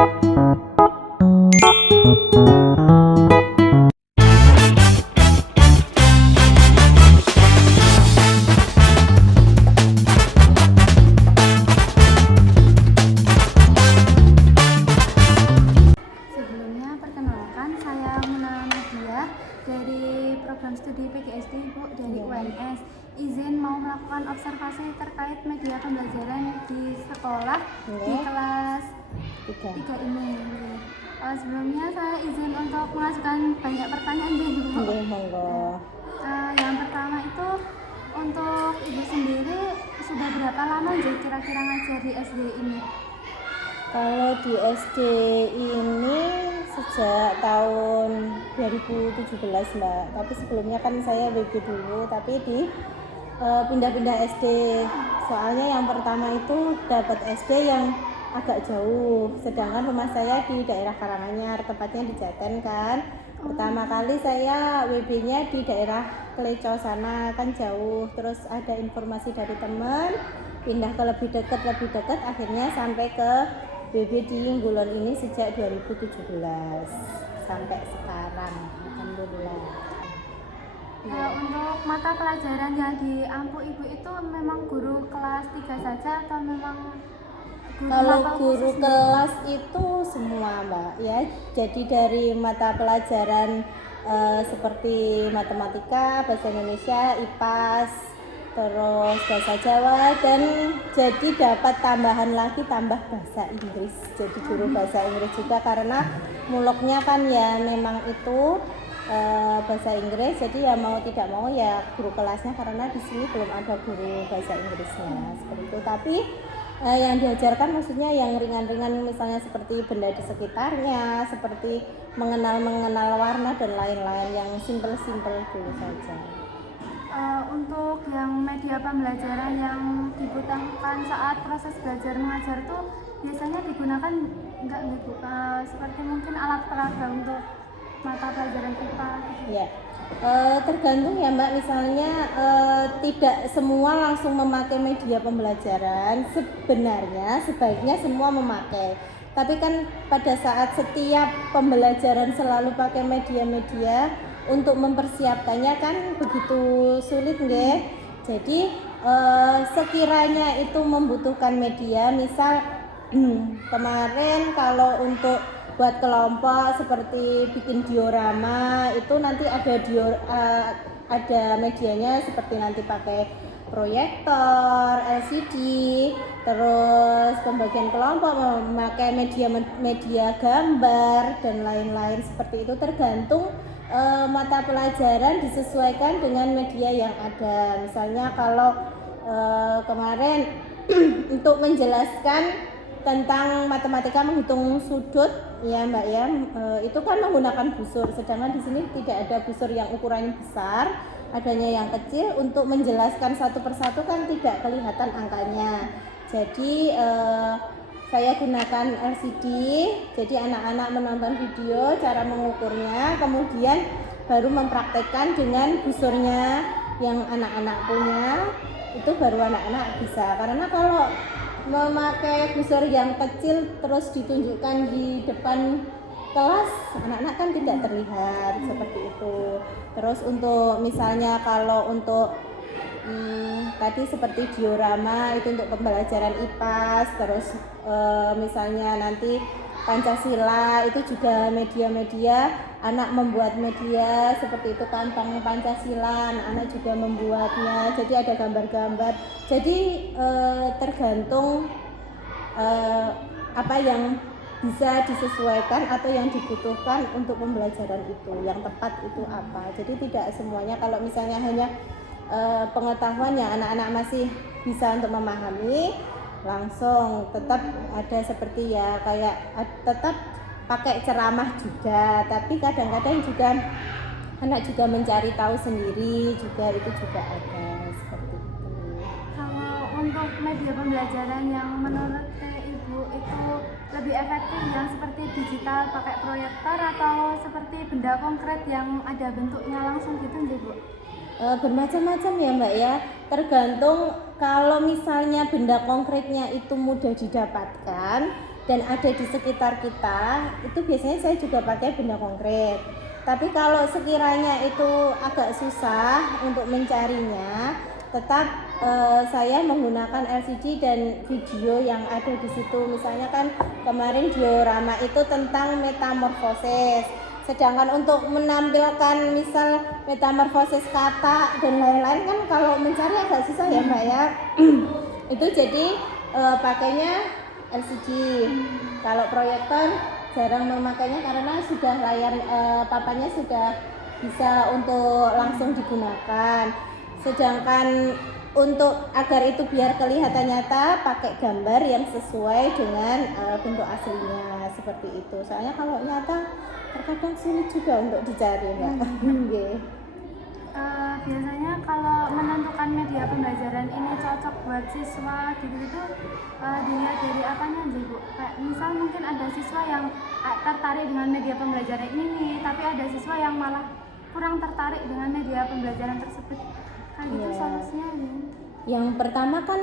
Sebelumnya perkenalkan, saya Muna Nadia dari program studi PGSD Bu dari UNS. Izin mau melakukan observasi terkait media pembelajaran di sekolah di kelas 3 ini. Sebelumnya saya izin untuk mengajukan banyak pertanyaan Bu. Yang pertama itu untuk Ibu sendiri sudah berapa lama kira-kira ngajar di SD ini? Kalau di SD ini sejak tahun 2017 Mbak, tapi sebelumnya kan saya WG dulu, tapi pindah-pindah SD. Soalnya yang pertama itu dapat SD yang agak jauh, sedangkan rumah saya di daerah Karanganyar, tepatnya di Jaten kan. Pertama kali saya WB-nya di daerah Kleco sana, kan jauh. Terus ada informasi dari teman, pindah ke lebih dekat, akhirnya sampai ke WB di Ngulon ini sejak 2017 sampai sekarang, alhamdulillah. Untuk mata pelajaran yang diampu Ibu itu memang guru kelas 3 saja atau memang Kalau guru kelas itu semua Mbak ya, jadi dari mata pelajaran seperti matematika, bahasa Indonesia, IPAS, terus bahasa Jawa, dan jadi dapat tambahan lagi tambah bahasa Inggris, jadi guru bahasa Inggris juga karena muloknya kan ya memang itu bahasa Inggris, jadi ya mau tidak mau ya guru kelasnya karena di sini belum ada guru bahasa Inggrisnya seperti itu. Tapi yang diajarkan maksudnya yang ringan-ringan, misalnya seperti benda di sekitarnya, seperti mengenal warna dan lain-lain, yang simpel-simpel dulu saja. Untuk yang media pembelajaran yang dibutuhkan saat proses belajar mengajar itu biasanya digunakan enggak Bu? Seperti mungkin alat peraga untuk mata pelajaran IPA gitu. Ya. Tergantung ya Mbak, misalnya tidak semua langsung memakai media pembelajaran. Sebenarnya sebaiknya semua memakai, tapi kan pada saat setiap pembelajaran selalu pakai media-media, untuk mempersiapkannya kan begitu sulit nggih. Jadi sekiranya itu membutuhkan media, misal kemarin kalau untuk buat kelompok seperti bikin diorama itu nanti ada medianya, seperti nanti pakai proyektor, LCD, terus pembagian kelompok memakai media gambar dan lain-lain seperti itu. Tergantung mata pelajaran disesuaikan dengan media yang ada. Misalnya kalau kemarin untuk menjelaskan tentang matematika menghitung sudut ya Mbak ya, itu kan menggunakan busur, sedangkan di sini tidak ada busur yang ukurannya besar, adanya yang kecil. Untuk menjelaskan satu persatu kan tidak kelihatan angkanya, jadi saya gunakan LCD, jadi anak-anak menonton video cara mengukurnya, kemudian baru mempraktekkan dengan busurnya yang anak-anak punya, itu baru anak-anak bisa. Karena kalau memakai busur yang kecil terus ditunjukkan di depan kelas, anak-anak kan tidak terlihat seperti itu. Terus untuk misalnya kalau untuk tadi seperti diorama itu untuk pembelajaran IPAS, terus misalnya nanti Pancasila itu juga media-media, anak membuat media seperti itu, kantong Pancasila, anak-anak juga membuatnya, jadi ada gambar-gambar. Jadi tergantung apa yang bisa disesuaikan atau yang dibutuhkan untuk pembelajaran itu, yang tepat itu apa. Jadi tidak semuanya, kalau misalnya hanya pengetahuan yang anak-anak masih bisa untuk memahami langsung, tetap ada seperti ya kayak tetap pakai ceramah juga, tapi kadang-kadang juga anak juga mencari tahu sendiri juga, itu juga ada seperti itu. Kalau untuk media pembelajaran yang menurut Ibu itu lebih efektif yang seperti digital pakai proyektor atau seperti benda konkret yang ada bentuknya langsung gitu Bu? Bermacam-macam ya Mbak ya, tergantung. Kalau misalnya benda konkretnya itu mudah didapatkan dan ada di sekitar kita, itu biasanya saya juga pakai benda konkret. Tapi kalau sekiranya itu agak susah untuk mencarinya, tetap saya menggunakan LCD dan video yang ada di situ. Misalnya kan kemarin diorama itu tentang metamorfosis. Sedangkan untuk menampilkan misal metamorfosis kata dan lain-lain kan kalau mencari agak susah ya Mbak ya. Itu jadi pakainya LCD. Kalau proyektor jarang memakainya karena sudah layar papannya sudah bisa untuk langsung digunakan. Sedangkan untuk agar itu biar kelihatan nyata pakai gambar yang sesuai dengan bentuk aslinya seperti itu. Soalnya kalau nyata terkadang sulit juga untuk dicari ya. Biasanya kalau menentukan media pembelajaran ini cocok buat siswa gitu-gitu dilihat dari apanya aja Bu? Kayak misal mungkin ada siswa yang tertarik dengan media pembelajaran ini, tapi ada siswa yang malah kurang tertarik dengan media pembelajaran tersebut. Kayak gitu solusinya ya. Yang pertama kan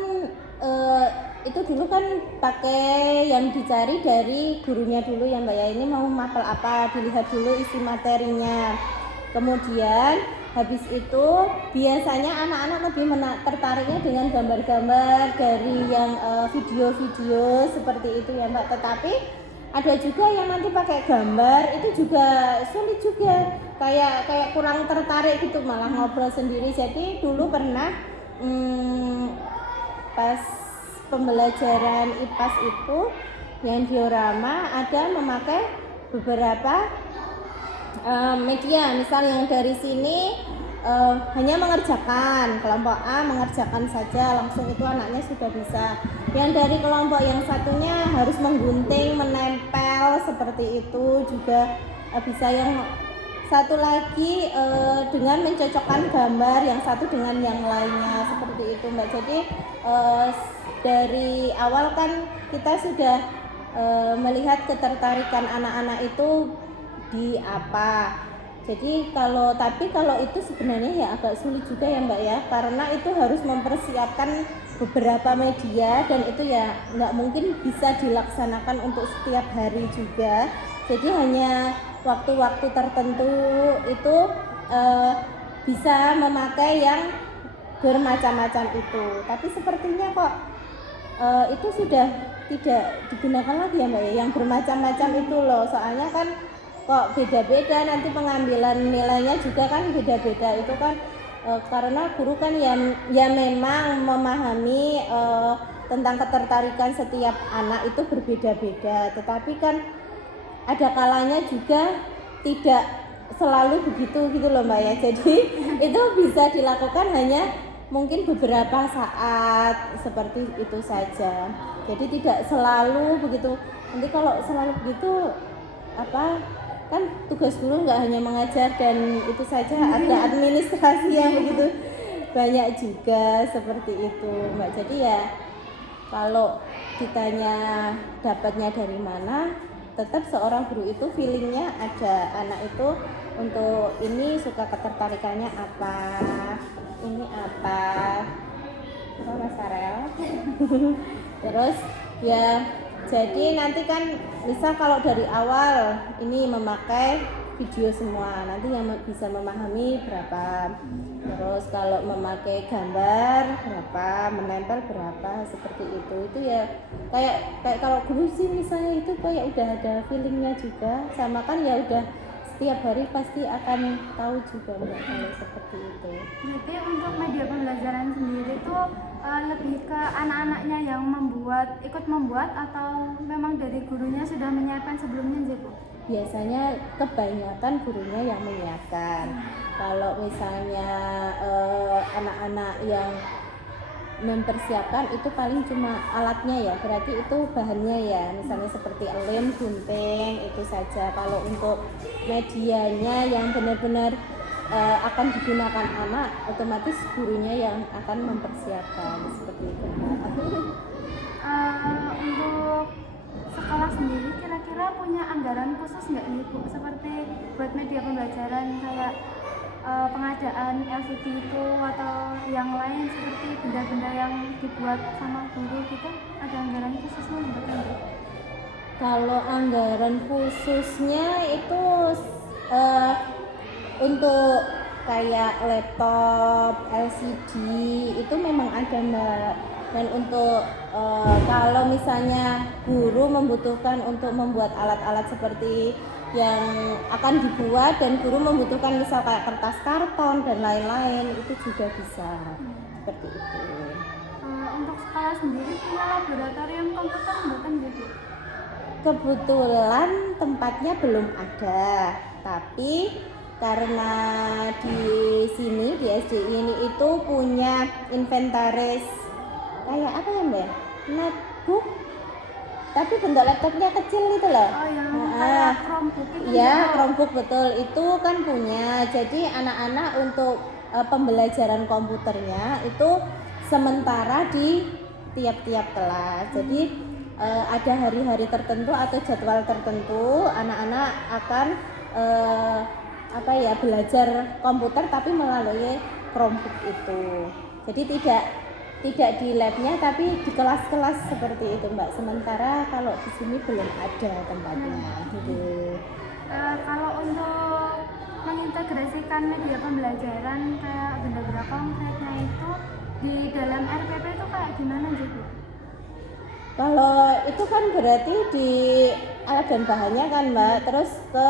itu dulu kan pakai yang dicari dari gurunya dulu ya Mbak ya, ini mau mapel apa, dilihat dulu isi materinya. Kemudian habis itu biasanya anak-anak lebih tertariknya dengan gambar-gambar dari yang video-video seperti itu ya Mbak. Tetapi ada juga yang nanti pakai gambar itu juga sulit juga, kayak kurang tertarik gitu, malah ngobrol sendiri. Jadi dulu pernah pas pembelajaran IPAS itu yang diorama ada memakai beberapa media, misal yang dari sini hanya mengerjakan, kelompok A mengerjakan saja langsung itu anaknya sudah bisa. Yang dari kelompok yang satunya harus menggunting, menempel seperti itu juga bisa. Yang satu lagi dengan mencocokkan gambar yang satu dengan yang lainnya seperti itu Mbak. Jadi dari awal kan kita sudah melihat ketertarikan anak-anak itu di apa. Jadi kalau itu sebenarnya ya agak sulit juga ya Mbak ya, karena itu harus mempersiapkan beberapa media dan itu ya nggak mungkin bisa dilaksanakan untuk setiap hari juga. Jadi hanya waktu-waktu tertentu itu bisa memakai yang bermacam-macam itu. Tapi sepertinya kok itu sudah tidak digunakan lagi ya Mbak ya, yang bermacam-macam itu loh. Soalnya kan kok beda-beda, nanti pengambilan nilainya juga kan beda-beda. Itu kan karena guru kan ya memang memahami tentang ketertarikan setiap anak itu berbeda-beda, tetapi kan ada kalanya juga tidak selalu begitu gitu loh Mbak ya. Jadi itu bisa dilakukan hanya mungkin beberapa saat seperti itu saja. Jadi tidak selalu begitu. Nanti kalau selalu begitu kan tugas guru nggak hanya mengajar dan itu saja, ada administrasi yang begitu banyak juga seperti itu Mbak. Jadi ya kalau ditanya dapatnya dari mana, tetap seorang guru itu feelingnya ada, anak itu untuk ini suka ketertarikannya apa, ini apa, Mas Arel. Terus ya jadi nanti kan misal kalau dari awal ini memakai video semua, nanti yang bisa memahami berapa. Terus kalau memakai gambar berapa, menempel berapa, seperti itu. Itu ya kayak kalau guru sih misalnya itu kayak udah ada feelingnya juga, sama kan ya udah setiap hari pasti akan tahu juga Mbak kalau seperti itu. Jadi untuk media pembelajaran sendiri itu lebih ke anak-anaknya yang ikut membuat atau memang dari gurunya sudah menyiapkan sebelumnya Bu? Biasanya kebanyakan gurunya yang menyiapkan. Kalau misalnya anak-anak yang mempersiapkan itu paling cuma alatnya ya, berarti itu bahannya ya, misalnya seperti lem, gunting, itu saja. Kalau untuk medianya yang benar-benar akan digunakan anak, otomatis gurunya yang akan mempersiapkan seperti itu. Untuk sekolah sendiri kira-kira punya anggaran khusus nggak nih Bu, seperti buat media pembelajaran kayak pengadaan LCD itu atau yang lain seperti benda-benda yang dibuat sama guru gitu, ada anggaran khususnya nggak Bu? Kalau anggaran khususnya itu eh, untuk kayak laptop, LCD itu memang ada Mbak. Dan untuk kalau misalnya guru membutuhkan untuk membuat alat-alat seperti yang akan dibuat dan guru membutuhkan misal kayak kertas karton dan lain-lain itu juga bisa seperti itu. Untuk sekolah sendiri punya laboratorium komputer bukan gitu? Kebetulan tempatnya belum ada, tapi karena di sini di SDI ini itu punya inventaris kayak apa ya Mbak? Notebook, tapi bentuk laptopnya kecil itu loh. Oh yang kayak Chromebook itu? Ya, Chromebook betul itu kan punya. Jadi anak-anak untuk pembelajaran komputernya itu sementara di tiap-tiap kelas. Jadi ada hari-hari tertentu atau jadwal tertentu anak-anak akan belajar komputer tapi melalui Chromebook itu. Jadi tidak di labnya tapi di kelas-kelas seperti itu Mbak. Sementara kalau di sini belum ada tempatnya. Gitu. Kalau untuk mengintegrasikan media pembelajaran kayak benda-benda konkretnya itu di dalam RPP itu kayak gimana gitu? Kalau itu kan berarti di alat dan bahannya kan Mbak, terus ke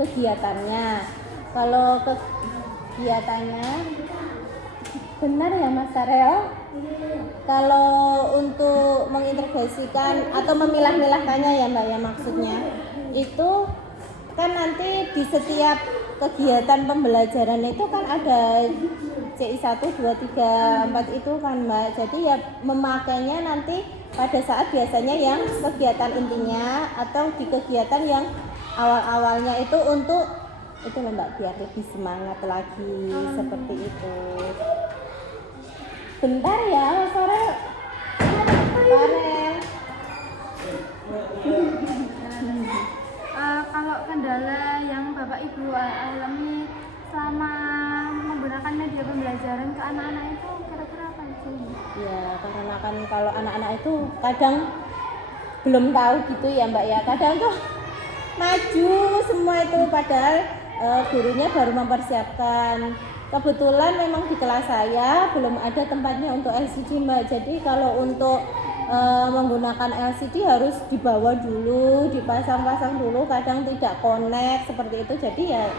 kegiatannya. Kalau kegiatannya benar ya Mas Karel? Kalau untuk mengintegrasikan atau memilah-milahkannya ya Mbak ya maksudnya itu kan nanti di setiap kegiatan pembelajaran itu kan ada CI 1, 2, 3, 4 itu kan Mbak. Jadi ya memakainya nanti pada saat biasanya yang kegiatan intinya atau di kegiatan yang awal-awalnya itu untuk itu Mbak biar lebih semangat lagi seperti itu. Bentar ya Mas Farel. Kalau kendala yang Bapak Ibu alami selama menggunakan media pembelajaran ke anak-anak itu kira-kira apa itu? Ya karena kan kalau anak-anak itu kadang belum tahu gitu ya Mbak ya, kadang tuh maju semua itu padahal gurunya baru mempersiapkan. Kebetulan memang di kelas saya belum ada tempatnya untuk LCD Mbak, jadi kalau untuk menggunakan LCD harus dibawa dulu, dipasang-pasang dulu, kadang tidak connect seperti itu. Jadi ya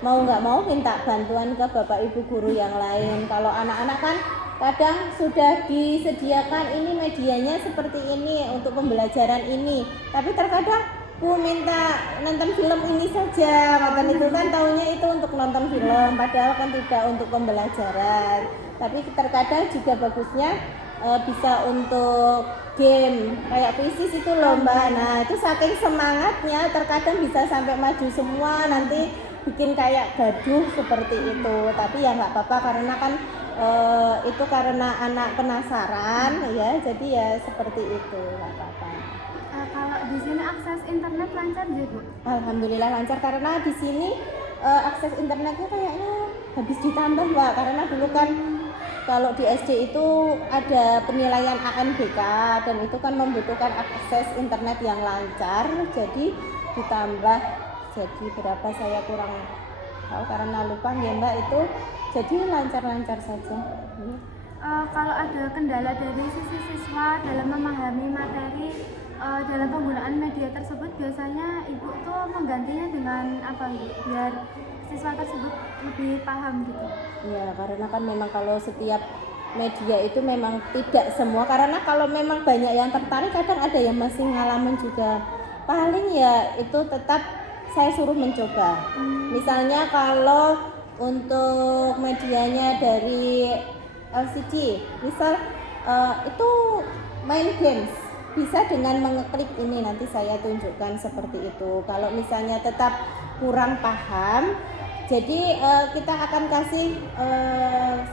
mau nggak mau minta bantuan ke bapak ibu guru yang lain. Kalau anak-anak kan kadang sudah disediakan ini medianya seperti ini untuk pembelajaran ini, tapi terkadang minta nonton film ini saja, nonton itu kan taunya itu untuk nonton film, padahal kan tidak untuk pembelajaran. Tapi terkadang juga bagusnya bisa untuk game kayak PISIS itu loh Mbak. Nah itu saking semangatnya terkadang bisa sampai maju semua, nanti bikin kayak gaduh seperti itu. Tapi ya nggak apa-apa karena kan itu karena anak penasaran ya, jadi ya seperti itu nggak apa-apa. Kalau di sini akses internet lancar ya Bu? Alhamdulillah lancar karena di sini akses internetnya kayaknya habis ditambah Mbak, karena dulu kan kalau di SD itu ada penilaian ANBK dan itu kan membutuhkan akses internet yang lancar, jadi ditambah. Jadi berapa saya kurang tahu karena lupa ya Mbak, itu jadi lancar-lancar saja. Kalau ada kendala dari sisi siswa dalam memahami materi dalam penggunaan media tersebut, biasanya ibu tuh menggantinya dengan apa biar siswa tersebut lebih paham gitu? Ya karena kan memang kalau setiap media itu memang tidak semua, karena kalau memang banyak yang tertarik kadang ada yang masih ngalamin juga. Paling ya itu tetap saya suruh mencoba. Misalnya kalau untuk medianya dari LCD, misal itu main games, bisa dengan mengeklik ini, nanti saya tunjukkan seperti itu. Kalau misalnya tetap kurang paham, jadi kita akan kasih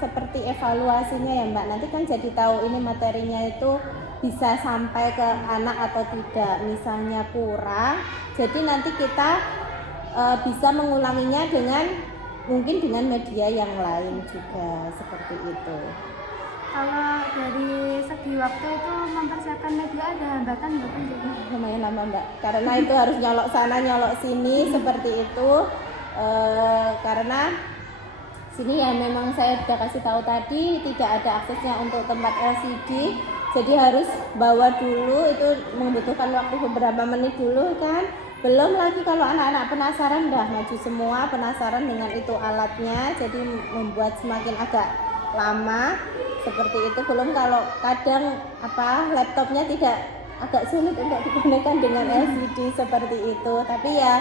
seperti evaluasinya ya Mbak. Nanti kan jadi tahu ini materinya itu bisa sampai ke anak atau tidak. Misalnya kurang, jadi nanti kita bisa mengulanginya dengan mungkin dengan media yang lain juga seperti itu. Kalau dari segi waktu itu mempersiapkan media ada hambatan bukan juga? Lumayan lama mbak, karena itu harus nyolok sana nyolok sini seperti itu. Karena sini ya memang saya sudah kasih tahu tadi tidak ada aksesnya untuk tempat LCD, jadi harus bawa dulu, itu membutuhkan waktu beberapa menit dulu kan. Belum lagi kalau anak-anak penasaran, dah maju semua penasaran dengan itu alatnya, jadi membuat semakin agak lama seperti itu. Belum kalau kadang laptopnya tidak agak sulit untuk digunakan dengan LCD seperti itu, tapi ya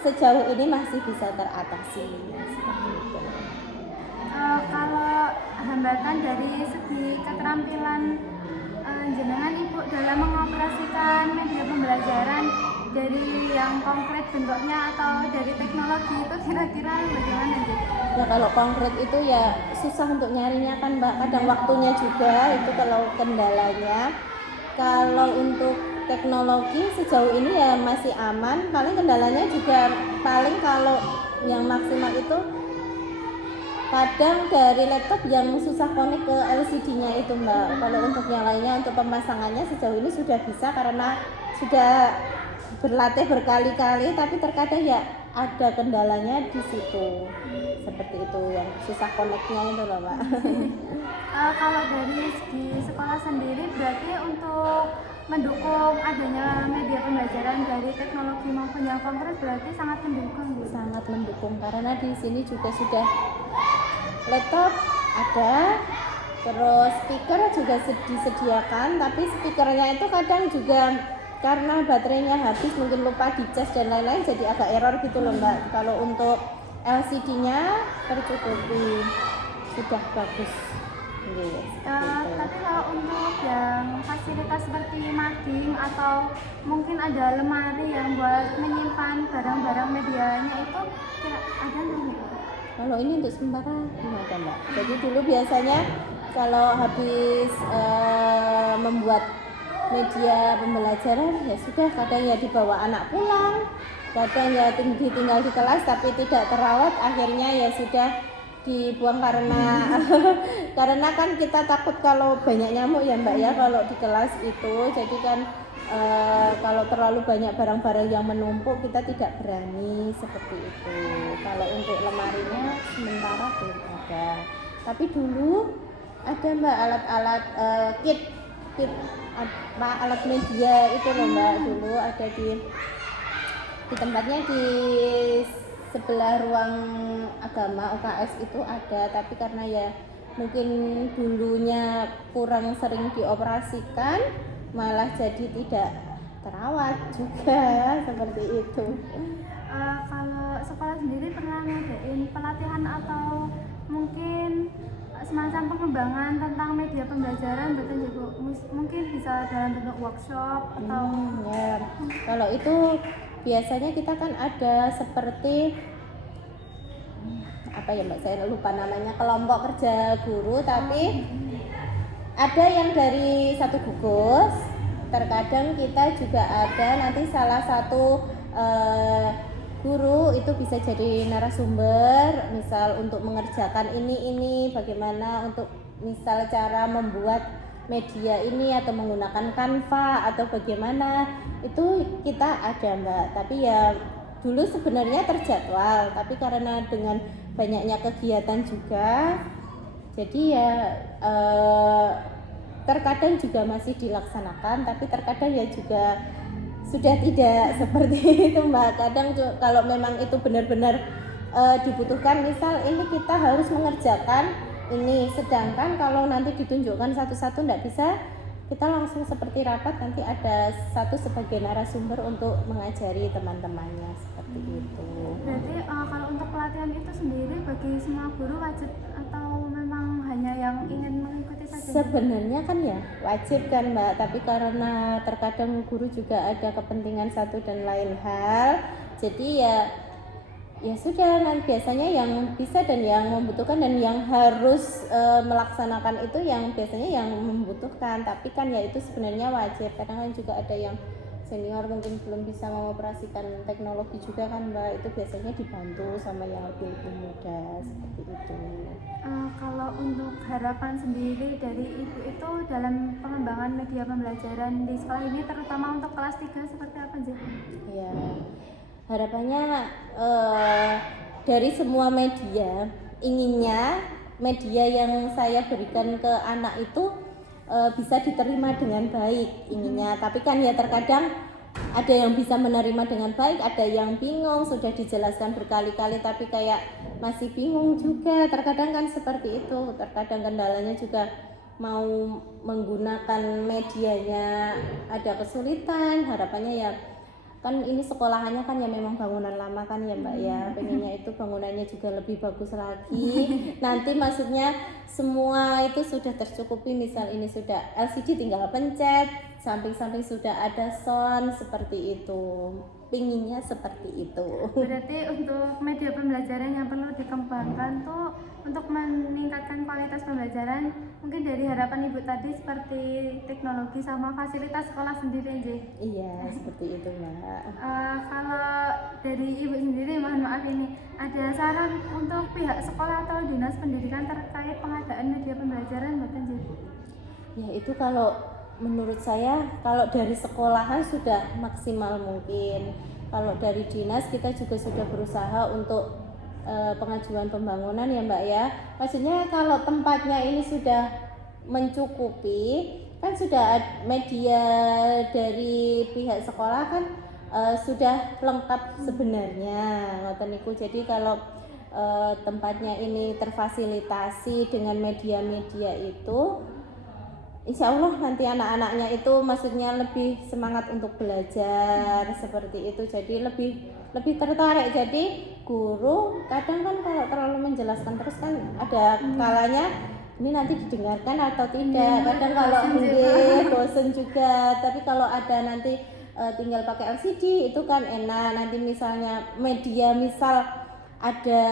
sejauh ini masih bisa teratasi seperti itu. Kalau hambatan dari segi keterampilan jenengan ibu dalam mengoperasikan media pembelajaran dari yang konkret bentuknya atau dari teknologi itu kira-kira bagaimana gitu? Ya kalau konkret itu ya susah untuk nyarinya kan mbak, kadang waktunya juga itu kalau kendalanya. Kalau untuk teknologi sejauh ini ya masih aman, paling kendalanya juga paling kalau yang maksimal itu kadang dari laptop yang susah connect ke LCD-nya itu mbak. Kalau untuk yang lainnya, untuk pemasangannya sejauh ini sudah bisa karena sudah berlatih berkali-kali, tapi terkadang ya ada kendalanya di situ seperti itu, yang susah connect-nya itu loh mbak. Kalau dari segi sekolah sendiri berarti untuk mendukung adanya media pembelajaran dari teknologi maupun yang konkret berarti sangat mendukung gitu? Sangat mendukung karena di sini juga sudah laptop ada, terus speaker juga disediakan, tapi speakernya itu kadang juga karena baterainya habis mungkin lupa dicas dan lain-lain jadi agak error gitu loh mbak. Kalau untuk LCD-nya tercukupi, sudah bagus. Tapi kalau untuk yang fasilitas seperti mading atau mungkin ada lemari yang buat menyimpan barang-barang medianya itu ada nggak? Kalau ini untuk sementara belum ada mbak. Jadi dulu biasanya kalau habis membuat media pembelajaran ya sudah, kadang ya dibawa anak pulang, kadang ya ditinggal di kelas tapi tidak terawat, akhirnya ya sudah dibuang karena karena kan kita takut kalau banyak nyamuk ya mbak ya kalau di kelas itu. Jadi kan kalau terlalu banyak barang-barang yang menumpuk kita tidak berani seperti itu. Kalau untuk lemarinya sementara belum ada, tapi dulu ada mbak alat-alat kit alat media itu loh mbak, dulu ada di tempatnya di sebelah ruang agama UKS itu ada, tapi karena ya mungkin dulunya kurang sering dioperasikan malah jadi tidak terawat juga seperti itu. Kalau sekolah sendiri pernah ngadain pelatihan atau mungkin semacam pengembangan tentang media pembelajaran, betul juga mungkin bisa dalam bentuk workshop atau ya. Kalau itu biasanya kita kan ada seperti apa ya mbak, saya lupa namanya, kelompok kerja guru, tapi ada yang dari satu gugus. Terkadang kita juga ada nanti salah satu guru itu bisa jadi narasumber, misal untuk mengerjakan ini bagaimana untuk misal cara membuat media ini atau menggunakan Canva atau bagaimana, itu kita ada mbak. Tapi ya dulu sebenarnya terjadwal, tapi karena dengan banyaknya kegiatan juga jadi ya terkadang juga masih dilaksanakan, tapi terkadang ya juga sudah tidak seperti itu mbak. Kadang kalau memang itu benar-benar dibutuhkan, misal ini kita harus mengerjakan ini, sedangkan kalau nanti ditunjukkan satu-satu tidak bisa, kita langsung seperti rapat, nanti ada satu sebagai narasumber untuk mengajari teman-temannya seperti itu. Berarti kalau untuk pelatihan itu sendiri bagi semua guru wajib atau memang hanya yang ingin mengikuti saja? Sebenarnya kan ya wajib kan mbak, tapi karena terkadang guru juga ada kepentingan satu dan lain hal, jadi ya sudah, nanti biasanya yang bisa dan yang membutuhkan dan yang harus melaksanakan itu yang biasanya yang membutuhkan, tapi kan ya itu sebenarnya wajib. Kadang kan juga ada yang senior mungkin belum bisa mengoperasikan teknologi juga kan Mbak, itu biasanya dibantu sama yang lebih muda seperti itu. Kalau untuk harapan sendiri dari Ibu itu dalam pengembangan media pembelajaran di sekolah ini terutama untuk kelas 3 seperti apa sih? Ya, harapannya dari semua media, inginnya media yang saya berikan ke anak itu bisa diterima dengan baik inginnya. Tapi kan ya terkadang ada yang bisa menerima dengan baik, ada yang bingung, sudah dijelaskan berkali-kali tapi kayak masih bingung juga. Terkadang kan seperti itu, terkadang kendalanya juga mau menggunakan medianya ada kesulitan. Harapannya ya kan ini sekolahannya kan ya memang bangunan lama kan ya Mbak ya, pengennya itu bangunannya juga lebih bagus lagi. Nanti maksudnya semua itu sudah tercukupi, misal ini sudah LCD tinggal pencet, samping-samping sudah ada sound seperti itu, pinginnya seperti itu. Berarti untuk media pembelajaran yang perlu dikembangkan tuh untuk meningkatkan kualitas pembelajaran mungkin dari harapan Ibu tadi seperti teknologi sama fasilitas sekolah sendiri aja. Iya seperti itu Mbak. Kalau dari Ibu sendiri, mohon maaf ini ada saran untuk pihak sekolah atau dinas pendidikan terkait pengadaan media pembelajaran buat Anjir? Ya itu kalau menurut saya kalau dari sekolahan sudah maksimal mungkin. Kalau dari dinas kita juga sudah berusaha untuk pengajuan pembangunan ya Mbak ya. Maksudnya kalau tempatnya ini sudah mencukupi, kan sudah media dari pihak sekolah kan sudah lengkap sebenarnya ngoten niku. Jadi kalau tempatnya ini terfasilitasi dengan media-media itu, insya Allah nanti anak-anaknya itu maksudnya lebih semangat untuk belajar seperti itu, jadi lebih tertarik. Jadi guru kadang kan kalau terlalu menjelaskan terus kan ada kalanya ini nanti didengarkan atau tidak, kadang kalau bosen juga. Tapi kalau ada nanti tinggal pakai LCD itu kan enak. Nanti misalnya media misal ada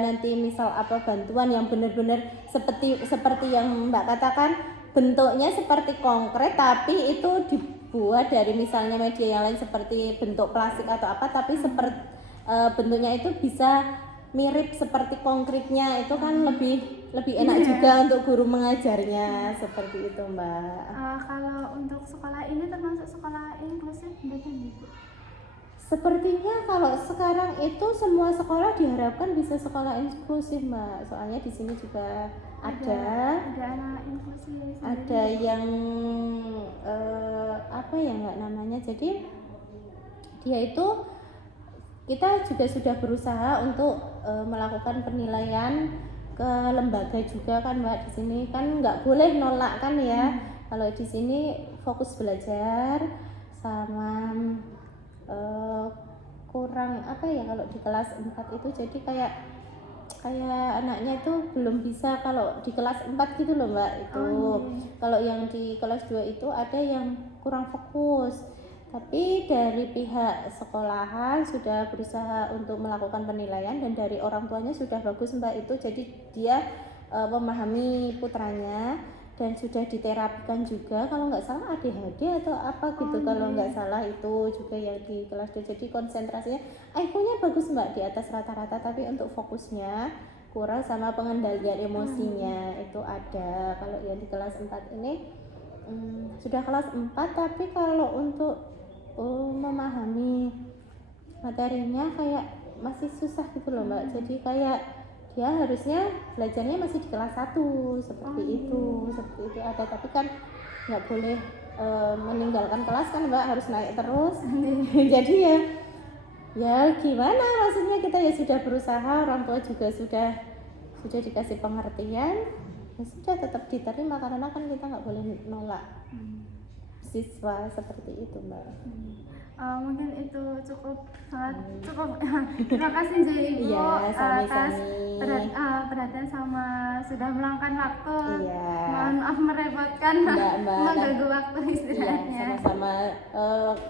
nanti misal apa bantuan yang benar-benar seperti yang Mbak katakan, bentuknya seperti konkret tapi itu dibuat dari misalnya media yang lain seperti bentuk plastik atau apa, tapi seperti bentuknya itu bisa mirip seperti konkretnya, itu kan lebih enak juga untuk guru mengajarnya seperti itu Mbak. Kalau untuk sekolah ini termasuk sekolah inklusif bukan? Sepertinya kalau sekarang itu semua sekolah diharapkan bisa sekolah inklusif Mbak, soalnya di sini juga ada anak inklusif sendiri. Ada yang apa ya nggak namanya, jadi dia itu kita juga sudah berusaha untuk melakukan penilaian ke lembaga juga kan Mbak. Di sini kan nggak boleh nolak kan ya. Kalau di sini fokus belajar sama kurang apa ya, kalau di kelas 4 itu jadi kayak anaknya itu belum bisa kalau di kelas 4 gitu loh Mbak itu. Kalau yang di kelas 2 itu ada yang kurang fokus. Tapi dari pihak sekolahan sudah berusaha untuk melakukan penilaian dan dari orang tuanya sudah bagus Mbak itu. Jadi dia memahami putranya dan sudah diterapikan juga, kalau nggak salah ADHD atau apa gitu. Kalau nggak salah itu juga yang di kelas 2. Jadi konsentrasinya IQ-nya bagus Mbak, di atas rata-rata, tapi untuk fokusnya kurang sama pengendalian emosinya itu ada. Kalau yang di kelas 4 ini sudah kelas 4 tapi kalau untuk memahami materinya kayak masih susah gitu loh Mbak. Jadi kayak dia harusnya belajarnya masih di kelas 1 seperti itu ada, tapi kan nggak boleh meninggalkan kelas kan Mbak, harus naik terus. Jadi ya gimana, maksudnya kita ya sudah berusaha, orang tua juga sudah dikasih pengertian, ya sudah tetap diterima karena kan kita nggak boleh nolak siswa seperti itu Mbak. Mungkin itu cukup. Terima kasih Ibu atas perhatian sama sudah meluangkan waktu. Iya. Mohon maaf merepotkan, Enggak, Mbak. mengganggu waktu Iya, istirahatnya. sama-sama.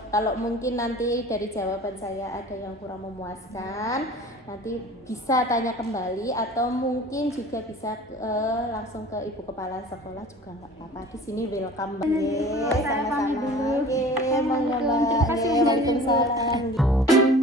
Kalau mungkin nanti dari jawaban saya ada yang kurang memuaskan, nanti bisa tanya kembali atau mungkin juga bisa langsung ke Ibu Kepala Sekolah juga nggak apa-apa. Di sini welcome, Mbak. Iya, Bu. Saya pamit dulu. Oke, Assalamualaikum. Mbak. Terima kasih, Oke, Bu. Waalaikumsalam.